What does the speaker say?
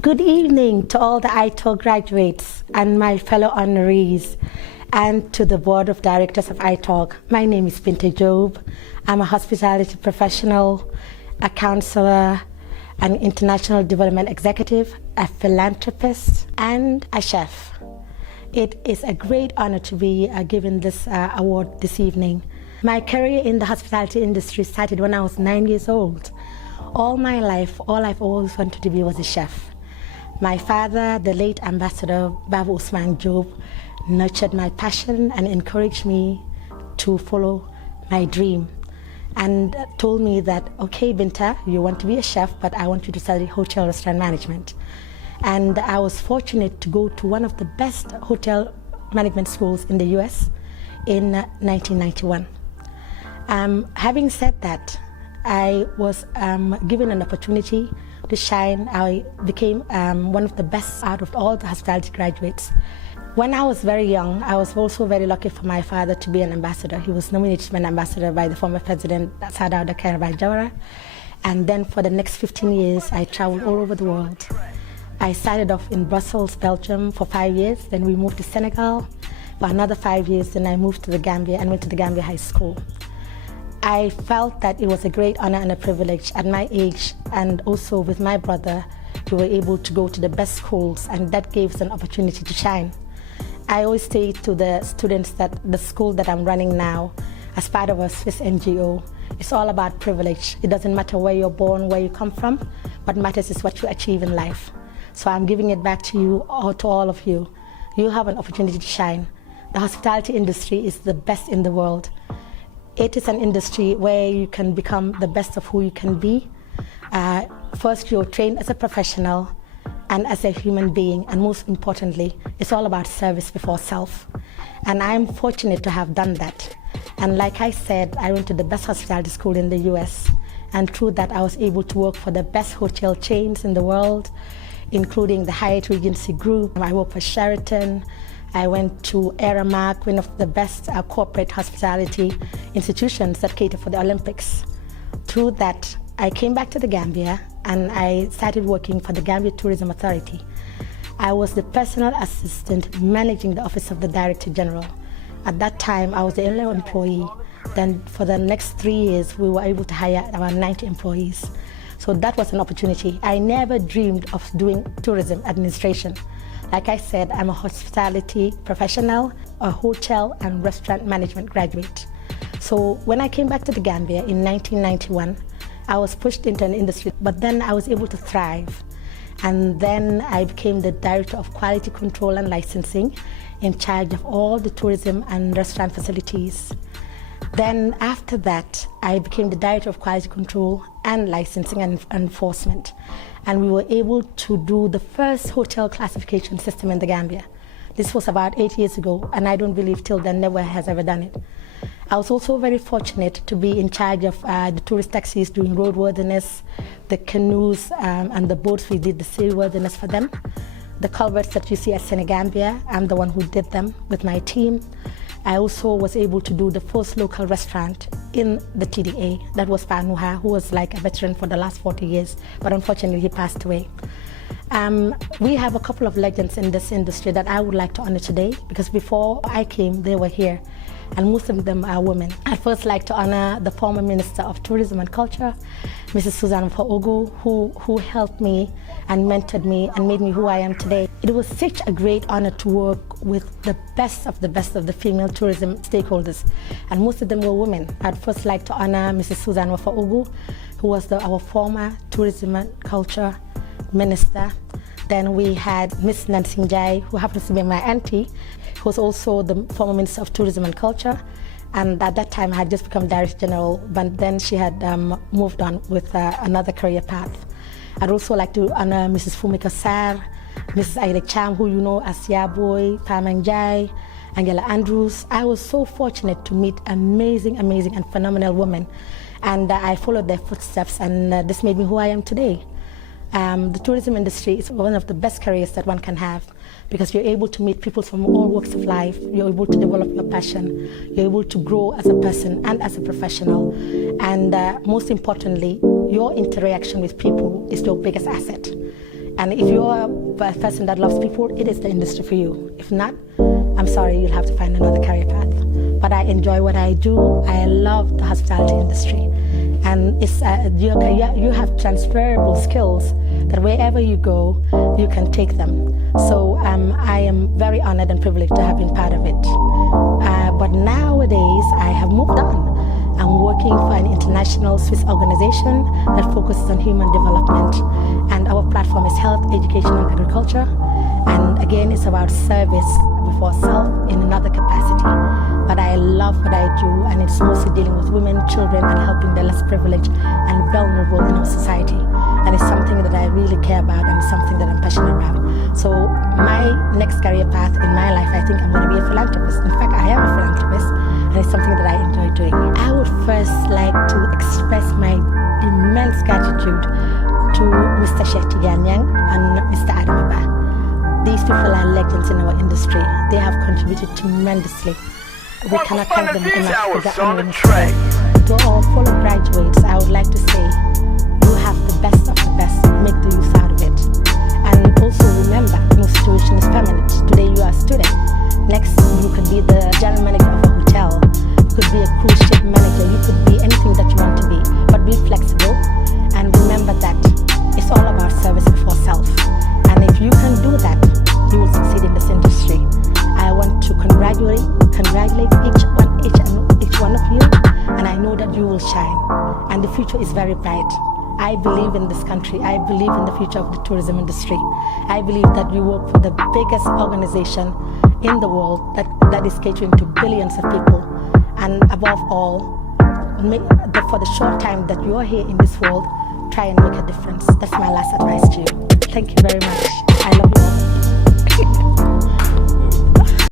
Good evening to all the ITOR graduates and my fellow honorees, and to the board of directors of ITOR. My name is Binta Jobe. I'm a hospitality professional, a counselor, an international development executive, a philanthropist, and a chef. It is a great honor to be given this award this evening. My career in the hospitality industry started when I was 9 years old. All my life, all I've always wanted to be was a chef. My father, the late Ambassador Baobab Jobe, nurtured my passion and encouraged me to follow my dream, and told me that, okay, Binta, you want to be a chef, but I want you to study hotel restaurant management. And I was fortunate to go to one of the best hotel management schools in the US in 1991. Having said that, I was given an opportunity to shine. I became one of the best out of all the hospitality graduates. When I was very young, I was also very lucky for my father to be an ambassador. He was nominated to be an ambassador by the former president, Binta Jobe. And then for the next 15 years, I traveled all over the world. I started off in Brussels, Belgium for 5 years. Then we moved to Senegal for another 5 years. Then I moved to the Gambia and went to the Gambia High School. I felt that it was a great honor and a privilege at my age, and also with my brother, we were able to go to the best schools, and that gave us an opportunity to shine. I always say to the students that the school that I'm running now, as part of a Swiss NGO, it's all about privilege. It doesn't matter where you're born, where you come from. What matters is what you achieve in life. So I'm giving it back to you, or to all of you. You have an opportunity to shine. The hospitality industry is the best in the world. It is an industry where you can become the best of who you can be. First, you're trained as a professional and as a human being, and most importantly, it's all about service before self. And I'm fortunate to have done that. And like I said, I went to the best hospitality school in the US, and through that I was able to work for the best hotel chains in the world, including the Hyatt Regency Group. I worked for Sheraton. I went to Aramark, one of the best corporate hospitality institutions that cater for the Olympics. Through that, I came back to the Gambia and I started working for the Gambia Tourism Authority. I was the personal assistant managing the Office of the Director General. At that time, I was the only employee. Then for the next 3 years, we were able to hire around 90 employees. So that was an opportunity. I never dreamed of doing tourism administration. Like I said, I'm a hospitality professional, a hotel and restaurant management graduate. So when I came back to the Gambia in 1991, I was pushed into an industry, but then I was able to thrive. And then I became the Director of Quality Control and Licensing, in charge of all the tourism and restaurant facilities. Then after that, I became the Director of Quality Control and Licensing and Enforcement. And we were able to do the first hotel classification system in the Gambia. This was about 8 years ago, and I don't believe till then never has ever done it. I was also very fortunate to be in charge of the tourist taxis doing roadworthiness, the canoes and the boats. We did the seaworthiness for them. The culverts that you see at Senegambia, I'm the one who did them with my team. I also was able to do the first local restaurant in the TDA. That was Panuha, who was like a veteran for the last 40 years, but unfortunately he passed away. We have a couple of legends in this industry that I would like to honor today, because before I came, they were here, and most of them are women. I'd first like to honor the former Minister of Tourism and Culture, Mrs. Susan Ogu, who helped me and mentored me and made me who I am today. It was such a great honor to work with the best of the female tourism stakeholders, and most of them were women. I'd first like to honor Mrs. Susan Ogu, who was our former Tourism and Culture Minister. Then we had Miss Nancy Njai, who happens to be my auntie, who was also the former Minister of Tourism and Culture. And at that time, I had just become Director General, but then she had moved on with another career path. I'd also like to honor Mrs. Fumika Sar, Mrs. Aida Cham, who you know as Yaboy, Pamang Jai, Angela Andrews. I was so fortunate to meet amazing and phenomenal women. And I followed their footsteps, and this made me who I am today. The tourism industry is one of the best careers that one can have, because you're able to meet people from all walks of life, you're able to develop your passion, you're able to grow as a person and as a professional, and most importantly, your interaction with people is your biggest asset. And if you're a person that loves people, it is the industry for you. If not, I'm sorry, you'll have to find another career path. But I enjoy what I do. I love the hospitality industry. And it's, you have transferable skills that wherever you go, you can take them. So I am very honored and privileged to have been part of it. But nowadays, I have moved on. I'm working for an international Swiss organization that focuses on human development. And our platform is health, education, and agriculture. And again, it's about service before self in another capacity. But I love what I do, and it's mostly dealing with women, children, and helping the less privileged and vulnerable in our society. And it's something that I really care about, and it's something that I'm passionate about. So my next career path in my life, I think I'm going to be a philanthropist. In fact, I am a philanthropist, and it's something that I enjoy doing. I would first like to express my immense gratitude to Mr. Sheikh Tidiane and Mr. Adamaba. These people are legends in our industry. They have contributed tremendously. We cannot thank them enough for the honor and respect. To all fellow graduates, I would like to say, you have the best of the best. Make the use out of it. And also remember, no situation is permanent. Today you are a student. Next, you could be the general manager of a hotel. You could be a cruise ship manager. You could be anything that you want to be. But be flexible. And remember that it's all about service before self. And if you can do that, you will succeed in this industry. I want to congratulate each one of you, and I know that you will shine. And the future is very bright. I believe in this country. I believe in the future of the tourism industry. I believe that you work for the biggest organization in the world that is catering to billions of people. And above all, for the short time that you are here in this world, try and make a difference. That's my last advice to you. Thank you very much.